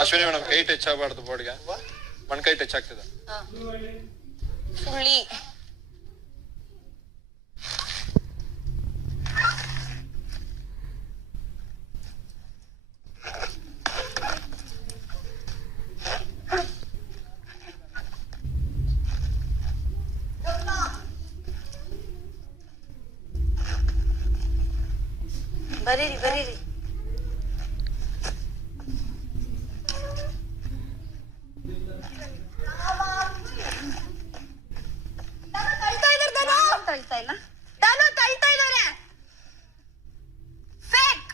Ashwini madam ಕೈ touch ಆಗಬಾರ್ದು ಬೋರ್ಡ್ಗೆ. ಒಂದ್ ಕೈ ಟಚ್ ಆಗ್ತದೆ. ಸುಳ್ಳಿ. ಬರೀರಿ ಬರೀರಿ. ತಳ್ತಾ ಇಲ್ಲ. ತಳ್ತಾ ಇದ್ದಾರೆ. ಫೇಕ್.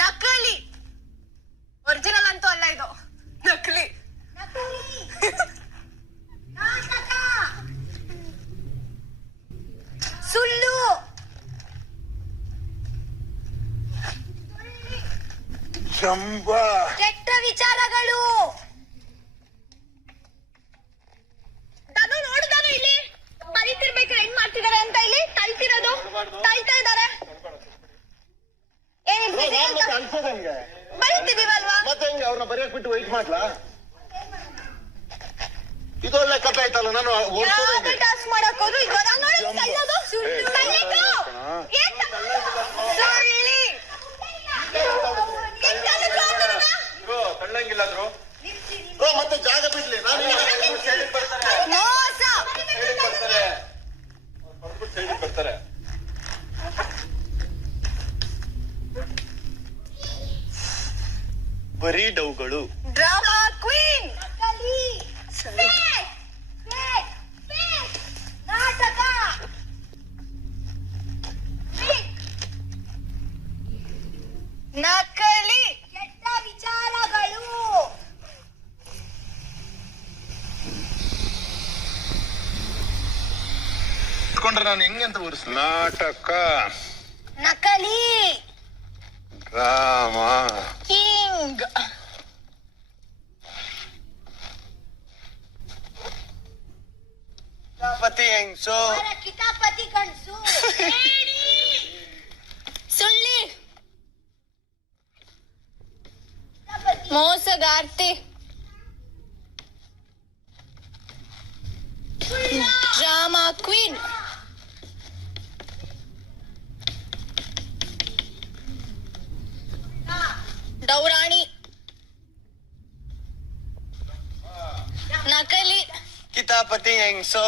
ನಕಲಿ. ಒರಿಜಿನಲ್ ಅಂತೂ ಅಲ್ಲ ಇದು, ನಕಲಿ. ಸುಳ್ಳು. ಕೆಟ್ಟ ವಿಚಾರಗಳು. ನಾನು ನೋಡಿದಾಗ ಇಲ್ಲಿ ಬರೀತಿರ್ಬೇಕು ಹೆಂಗ್ ಮಾಡ್ತಿದಾರೆ ಅಂತ. ಇಲ್ಲಿ ತಳ್ತಿರೋದು, ತಳ್ತಾ ಇದಾರೆ. ಬರೀತಿದೀವಲ್ವಾ ಮತ್ತೆ ಹೆಂಗೆ ಅವ್ರನ್ನ ಬರೆಯಕ್ ಬಿಟ್ಟು ವೈಟ್ ಮಾಡ್ಲಾ? ಇದು ಒಳ್ಳೆ ಕಥೆ ಆಯ್ತಲ್ಲ. ನಾನು ಟಾಸ್ಕ್ ಮಾಡಕ್ ಹೋದ್ರು ತಳ್ಳಂಗಿಲ್ಲಾದ್ರು ಮತ್ತೆ ಜಾಗ ಬಿಡ್ಲಿ. ನಾನು ಬರ್ತಾರೆ. ಬರೀ ಡೌಗಳು. Drama queen. ನಾಟಕ. ನಕಲಿ. ಕೆಟ್ಟ ವಿಚಾರಗಳು. ಇಟ್ಕೊಂಡ್ರೆ ನಾನು ಹೆಂಗೆ ಅಂತ ಊರಿಸ್. ನಾಟಕ. ನಕಲಿ. ಡ್ರಾಮಾ. ಕಿಂಗ್. ಕಿತಾಪತಿ ಹೆಂಗ್ಸು. ಕಿತಾಪತಿ ಗಂಡ್ಸು. ಸುಳ್ಳಿ. ಮೋಸಗಾರ್ತಿ. Drama queen. ಡೌರಾಣಿ. ನಕಲಿ. ಕಿತಾಪತಿ ಹೆಂಗ್ಸು.